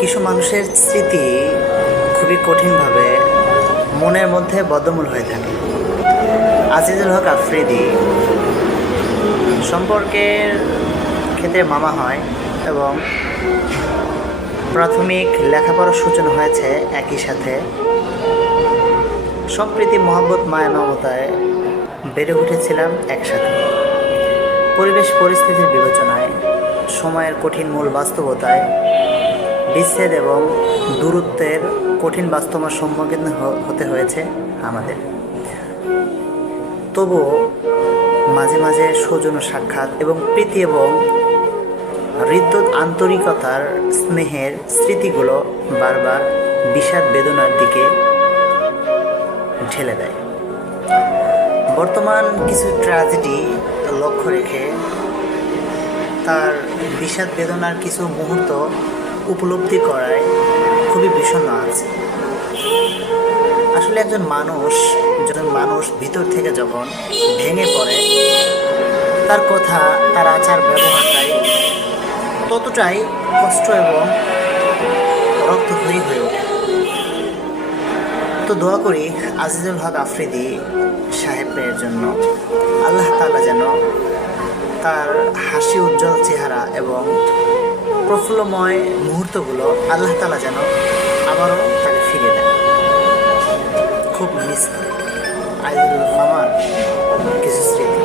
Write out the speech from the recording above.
কিছু মানুষের স্মৃতি খুবই কঠিনভাবে মনের মধ্যে বদ্ধমূল হয়ে থাকে। আজিজুল হক আফ্রিদি সম্পর্কের ক্ষেত্রে মামা হয় এবং প্রাথমিক লেখাপড়ার সূচনা হয়েছে একই সাথে। সম্প্রীতি মহব্বত মায়া মমতায় বেড়ে উঠেছিলাম একসাথে। পরিবেশ পরিস্থিতির বিবেচনায়, সময়ের কঠিন মূল বাস্তবতায়, বিচ্ছেদ এবং দূরত্বের কঠিন বাস্তবতার সম্মুখীন হতে হয়েছে আমাদের। তবুও মাঝে মাঝে সৌজন্য সাক্ষাৎ এবং প্রীতি এবং হৃদ্যত আন্তরিকতার স্নেহের স্মৃতিগুলো বারবার বিষাদ বেদনার দিকে ঠেলে দেয়। বর্তমান কিছু ট্র্যাজেডি লক্ষ্য রেখে তার বিষাদ বেদনার কিছু মুহূর্ত উপলব্ধি করায় খুবই বিষণ্ণ আছে। আসলে একজন মানুষ ভিতর থেকে যখন ভেঙে পড়ে, তার কথা, তার আচার ব্যবহারটাই ততটাই কষ্ট এবং রক্তক্ষয়ী হয়ে ওঠে। তো দোয়া করি আজিজুল হক আফ্রিদি সাহেবের জন্য আল্লাহ তাআলা যেন তার হাসি উজ্জ্বল চেহারা এবং প্রফুল্লময় মুহূর্তগুলো আল্লাহ তাআলা যেন আবারও তাকে ফিরে দেন। খুব মিস করি আজিজুল মামার কিছু স্মৃতি।